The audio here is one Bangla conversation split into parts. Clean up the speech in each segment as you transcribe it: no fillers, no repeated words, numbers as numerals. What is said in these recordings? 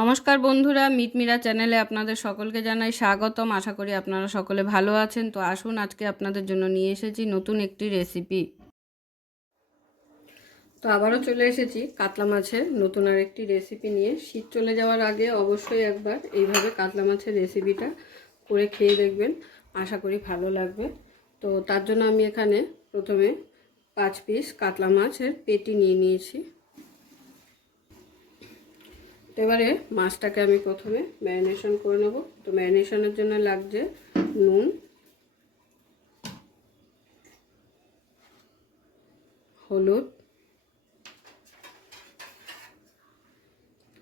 নমস্কার বন্ধুরা, মিটমিরা চ্যানেলে আপনাদের সকলকে জানাই স্বাগতম। আশা করি আপনারা সকলে ভালো আছেন। তো আসুন, আজকে আপনাদের জন্য নিয়ে এসেছি নতুন একটি রেসিপি। তো আবারও চলে এসেছি কাতলা মাছের নতুন আরেকটি রেসিপি নিয়ে। শীত চলে যাওয়ার আগে অবশ্যই একবার এইভাবে কাতলা মাছের রেসিপিটা করে খেয়ে দেখবেন, আশা করি ভালো লাগবে। তো তার জন্য আমি এখানে প্রথমে 5 পিস কাতলা মাছের পেটি নিয়ে নিয়েছি। এবারে মাছটাকে আমি প্রথমে ম্যারিনেশন করে নেব। তো ম্যারিনেশনের জন্য লাগছে নুন, হলুদ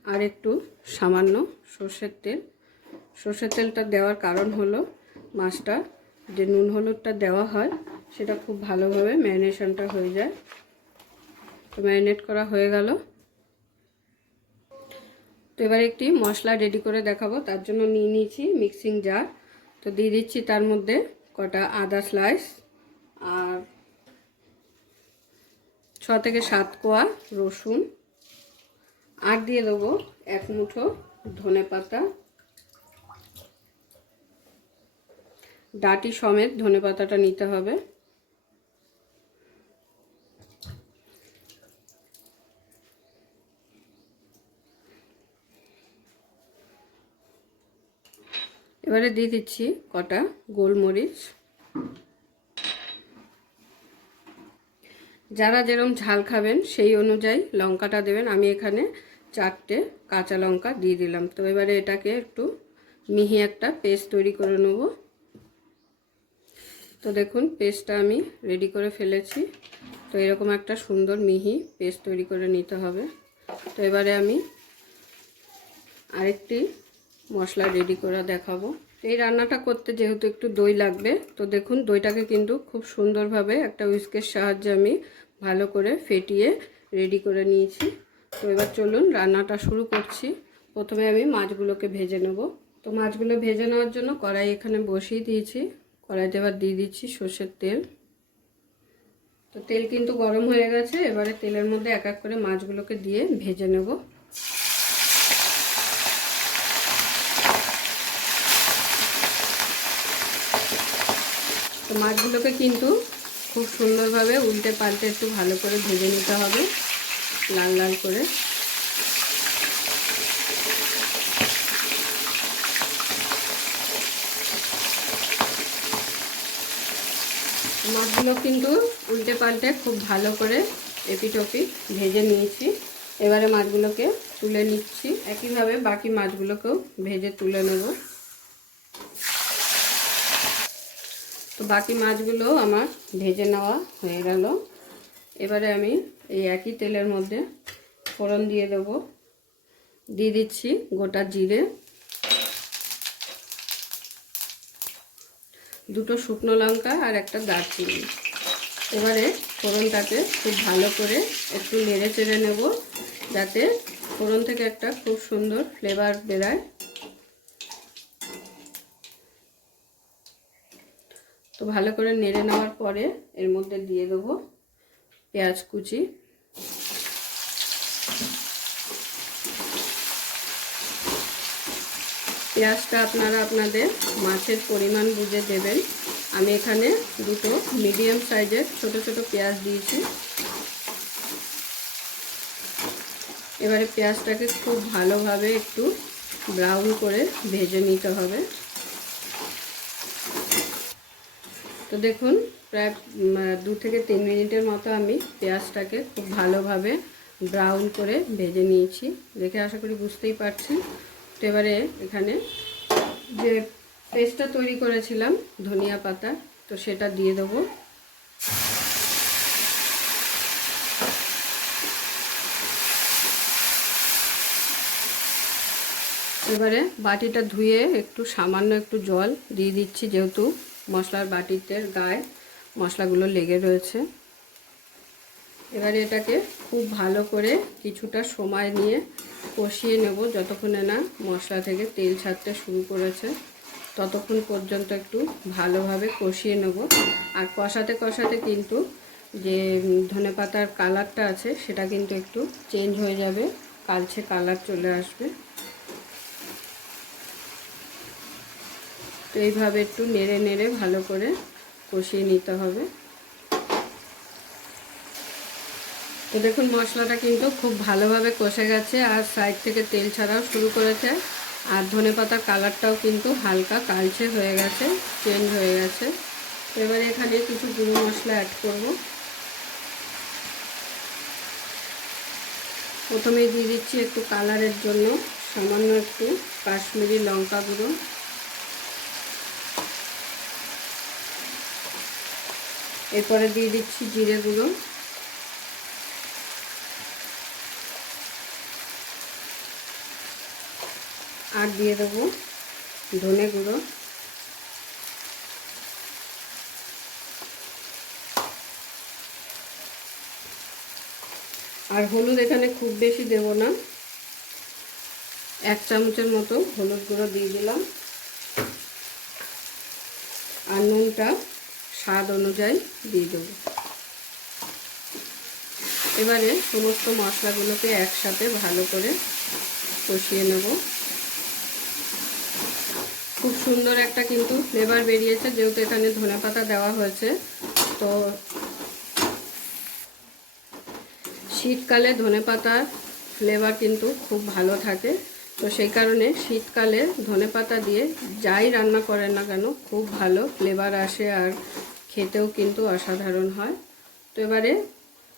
আর একটু সামান্য সর্ষের তেল। সর্ষের তেলটা দেওয়ার কারণ হলো মাছটা যে নুন হলুদটা দেওয়া হয় সেটা খুব ভালোভাবে ম্যারিনেশনটা হয়ে যায়। তো ম্যারিনেট করা হয়ে গেল। তো এবার একটি মশলা রেডি করে দেখাবো। তার জন্য নিয়ে নিয়েছি মিক্সিং জার। তো দিয়ে দিচ্ছি তার মধ্যে কটা আদা স্লাইস আর 6 থেকে 7 কোয়া রসুন, আর দিয়ে দেবো 1 মুঠো ধনেপাতা, ডাঁটি সমেত ধনেপাতাটা নিতে হবে। এবারে দিয়ে দিচ্ছি কটা গোলমরিচ। যারা যেরকম ঝাল খাবেন সেই অনুযায়ী লঙ্কাটা দেবেন। আমি এখানে 4টে কাঁচা লঙ্কা দিয়ে দিলাম। তো এবারে এটাকে একটু মিহি একটা পেস্ট তৈরি করে নেব। তো দেখুন, পেস্টটা আমি রেডি করে ফেলেছি। তো এরকম একটা সুন্দর মিহি পেস্ট তৈরি করে নিতে হবে। তো এবারে আমি আরেকটি মশলা রেডি করে দেখাবো। এই রান্নাটা করতে যেহেতু একটু দই লাগবে, তো দেখুন দইটাকে কিন্তু খুব সুন্দরভাবে একটা হুইস্কের সাহায্যে আমি ভালো করে ফেটিয়ে রেডি করে নিয়েছি। তো এবার চলুন রান্নাটা শুরু করছি। প্রথমে আমি মাছগুলোকে ভেজে নেব। তো মাছগুলো ভেজে নেওয়ার জন্য কড়াই এখানে বসিয়ে দিয়েছি। কড়াইতে এবার দিয়ে দিচ্ছি সর্ষের তেল। তো তেল কিন্তু গরম হয়ে গেছে। এবারে তেলের মধ্যে এক এক করে মাছগুলোকে দিয়ে ভেজে নেব। তো মাছগুলোকে কিন্তু খুব সুন্দরভাবে উল্টে পাল্টে একটু ভালো করে ভেজে নিতে হবে, লাল লাল করে। মাছগুলো কিন্তু উল্টে পাল্টে খুব ভালো করে এপিট ওপিট ভেজে নিয়েছি। এবারে মাছগুলোকে তুলে নিচ্ছি। একইভাবে বাকি মাছগুলোকেও ভেজে তুলে নেব। তো বাকি মাছগুলো আমার ভেজে নেওয়া হয়ে গেল। এবারে আমি এই একই তেলের মধ্যে ফোড়ন দিয়ে দেব। দিয়ে দিচ্ছি গোটা জিরে, 2টো শুকনো লঙ্কা আর একটা দারচিনি। এবারে ফোড়নটাকে খুব ভালো করে একটু নেড়ে চেড়ে নেব, যাতে ফোড়ন থেকে একটা খুব সুন্দর ফ্লেভার বেরোয়। তো ভালো করে নেড়ে নেওয়ার পরে এর মধ্যে দিয়ে দেবো পেঁয়াজ কুচি। পেঁয়াজটা আপনারা আপনাদের মাছের পরিমাণ বুঝে দেবেন। আমি এখানে 2টো মিডিয়াম সাইজের ছোট ছোট পেঁয়াজ দিয়েছি। এবারে পেঁয়াজটাকে খুব ভালোভাবে একটু ব্রাউন করে ভেজে নিতে হবে। তো দেখুন, প্রায় 2 থেকে 3 মিনিটের মতো আমি পেঁয়াজটাকে খুব ভালোভাবে ব্রাউন করে ভেজে নিয়েছি। দেখে আশা করি বুঝতেই পারছি। তো এবারে এখানে যে পেস্টটা তৈরি করেছিলাম ধনিয়া পাতা, তো সেটা দিয়ে দেবো। এবারে বাটিটা ধুয়ে একটু সামান্য একটু জল দিয়ে দিচ্ছি, যেহেতু মশলার বাটিতে গায়ে মশলাগুলো লেগে রয়েছে। এবারে এটাকে খুব ভালো করে কিছুটা সময় নিয়ে কষিয়ে নেব, যতক্ষণে না মশলা থেকে তেল ছাড়তে শুরু করেছে ততক্ষণ পর্যন্ত একটু ভালোভাবে কষিয়ে নেব। আর কষাতে কষাতে কিন্তু যে ধনেপাতার কালারটা আছে সেটা কিন্তু একটু চেঞ্জ হয়ে যাবে, কালচে কালার চলে আসবে। তো এইভাবে একটু নেড়ে নেড়ে ভালো করে কষিয়ে নিতে হবে। তো দেখুন মশলাটা কিন্তু খুব ভালোভাবে কষে গেছে আর সাইড থেকে তেল ছাড়াও শুরু করেছে। আর ধনেপাতার কালারটাও কিন্তু হালকা কালচে হয়ে গেছে, চেঞ্জ হয়ে গেছে। এবারে এখানে কিছু গুঁড়ো মশলা অ্যাড করব। প্রথমেই দিয়ে দিচ্ছি একটু কালারের জন্য সামান্য একটু কাশ্মীরি লঙ্কা গুঁড়ো, এরপরে দিয়ে দিচ্ছি জিরে গুঁড়ো, আর দিয়ে দেবো ধনে গুঁড়ো, আর হলুদ এখানে খুব বেশি দেব না, 1 চামচের মতো হলুদ গুঁড়ো দিয়ে দিলাম। আর নুনটা স্বাদ অনুযায়ী দিয়ে দেবো। এবারে সমস্ত মশলাগুলোকে একসাথে ভালো করে কষিয়ে নেব। খুব সুন্দর একটা কিন্তু ফ্লেভার বেরিয়েছে, যেহেতু এখানে ধনেপাতা দেওয়া হয়েছে। তো শীতকালে ধনেপাতার ফ্লেভার কিন্তু খুব ভালো থাকে। তো সেই কারণে শীতকালে ধনেপাতা দিয়ে যাই রান্না করেন না কেন খুব ভালো ফ্লেভার আসে আর খেতেও কিন্তু অসাধারণ হয়। তো এবারে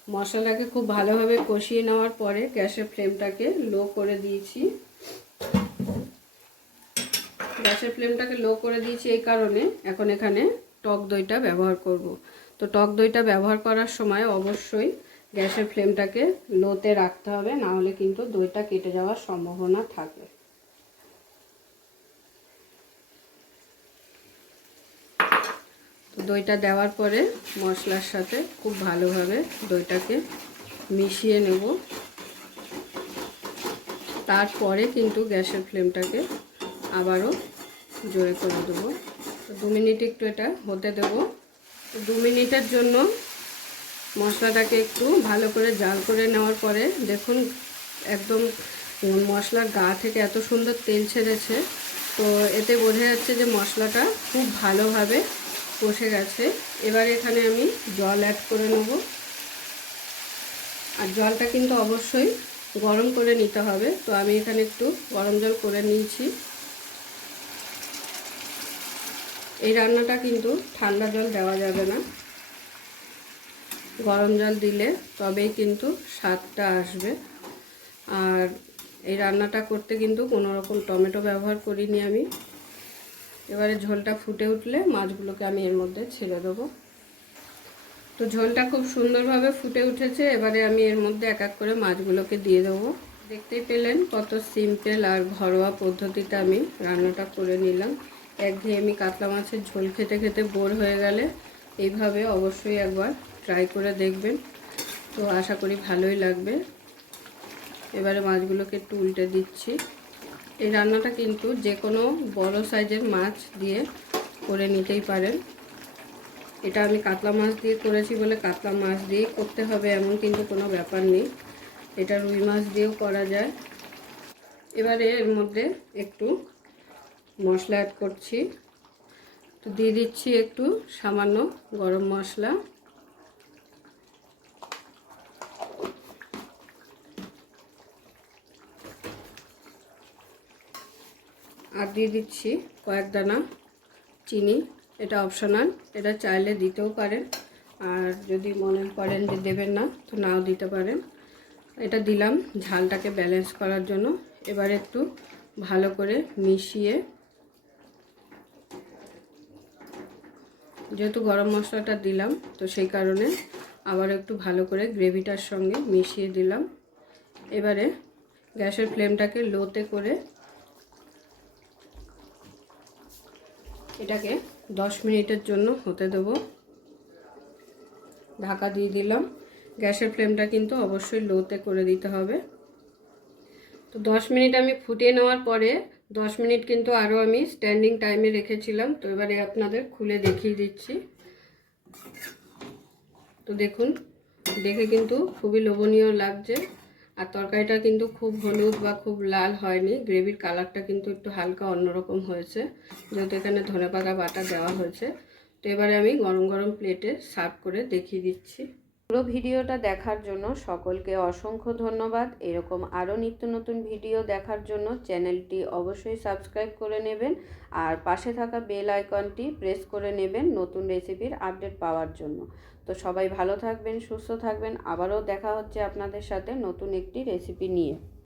মশলাটাকে খুব ভালোভাবে কষিয়ে নেওয়ার পরে গ্যাসের ফ্লেমটাকে লো করে দিয়েছি। গ্যাসের ফ্লেমটাকে লো করে দিয়েছি এই কারণে এখন এখানে টক দইটা ব্যবহার করব। তো টক দইটা ব্যবহার করার সময় অবশ্যই গ্যাসের ফ্লেমটাকে লোতে রাখতে হবে, না হলে কিন্তু দইটা কেটে যাওয়ার সম্ভাবনা থাকে। তো দইটা দেওয়ার পরে মশলার সাথে খুব ভালোভাবে দইটাকে মিশিয়ে নেব। তারপরে কিন্তু গ্যাসের ফ্লেমটাকে আবারও জোরে করে দেবো। তো 2 মিনিট একটু এটা হতে দেবো। 2 মিনিটের জন্য মশলাটাকে একটু ভালো করে জাল করে নেওয়ার পরে দেখুন একদম মশলার গা থেকে এত সুন্দর তেল ছেড়েছে। তো এতে বোঝা যাচ্ছে যে মশলাটা খুব ভালোভাবে কষে গেছে। এবারে এখানে আমি জল অ্যাড করে নেব। আর জলটা কিন্তু অবশ্যই গরম করে নিতে হবে। তো আমি এখানে একটু গরম জল করে নিয়েছি। এই রান্নাটা কিন্তু ঠান্ডা জল দেওয়া যাবে না, গরম জল দিলে তবেই কিন্তু স্বাদটা আসবে। আর এই রান্নাটা করতে কিন্তু কোনো রকম টমেটো ব্যবহার করিনি আমি। এবারে ঝোলটা ফুটে উঠলে মাছগুলোকে আমি এর মধ্যে ছেড়ে দেবো। তো ঝোলটা খুব সুন্দরভাবে ফুটে উঠেছে। এবারে আমি এর মধ্যে এক এক করে মাছগুলোকে দিয়ে দেবো। দেখতেই পেলেন কত সিম্পল আর ঘরোয়া পদ্ধতিতে আমি রান্নাটা করে নিলাম। একঘেয়েমি কাতলা মাছের ঝোল খেতে খেতে বোর হয়ে গেলে এইভাবে অবশ্যই একবার ট্রাই করে দেখবেন। তো আশা করি ভালোই লাগবে। এবারে মাছগুলোকে একটু উল্টে দিচ্ছি। এই রান্নাটা কিন্তু যে কোনো বড় সাইজের মাছ দিয়ে করে নিতেই পারেন। এটা আমি কাতলা মাছ দিয়ে করেছি বলে কাতলা মাছ দিয়েই করতে হবে এমন কিন্তু কোনো ব্যাপার নেই, এটা রুই মাছ দিয়েও করা যায়। এবারে এর মধ্যে একটু মশলা অ্যাড করছি। তো দিয়ে দিচ্ছি একটু সামান্য গরম মশলা, আর দিয়ে দিচ্ছি কয়েক দানা চিনি। এটা অপশনাল, এটা চাইলে দিতেও পারেন, আর যদি মনে করেন যে দেবেন না তো নাও দিতে পারেন। এটা দিলাম ঝালটাকে ব্যালেন্স করার জন্য। এবার একটু ভালো করে মিশিয়ে, যেহেতু গরম মশলাটা দিলাম তো সেই কারণে আবার একটু ভালো করে গ্রেভিটার সঙ্গে মিশিয়ে দিলাম। এবারে গ্যাসের ফ্লেমটাকে লোতে করে এটাকে 10 মিনিটের জন্য হতে দেব। ঢাকা দিয়ে দিলাম। গ্যাসের ফ্লেমটা কিন্তু অবশ্যই লোতে করে দিতে হবে। তো 10 মিনিট আমি ফুটিয়ে নেওয়ার পরে 10 মিনিট কিন্তু আরও আমি স্ট্যান্ডিং টাইমে রেখেছিলাম। তো এবারে আপনাদের খুলে দেখিয়ে দিচ্ছি। তো দেখুন দেখে কিন্তু খুবই লোভনীয় লাগছে। আর তরকারিটা কিন্তু খুব হলুদ বা খুব লাল হয়নি, গ্রেভির কালারটা কিন্তু একটু হালকা অন্যরকম হয়েছে, যেহেতু এখানে ধনেপাতা বাটা দেওয়া হয়েছে। তো এবারে আমি গরম গরম প্লেটে সার্ভ করে দেখিয়ে দিচ্ছি। পুরো ভিডিওটা দেখার জন্য সকলকে অসংখ্য ধন্যবাদ। এরকম আরও নিত্য নতুন ভিডিও দেখার জন্য চ্যানেলটি অবশ্যই সাবস্ক্রাইব করে নেবেন আর পাশে থাকা বেল আইকনটি প্রেস করে নেবেন নতুন রেসিপির আপডেট পাওয়ার জন্য। তো সবাই ভালো থাকবেন, সুস্থ থাকবেন। আবারও দেখা হচ্ছে আপনাদের সাথে নতুন একটি রেসিপি নিয়ে।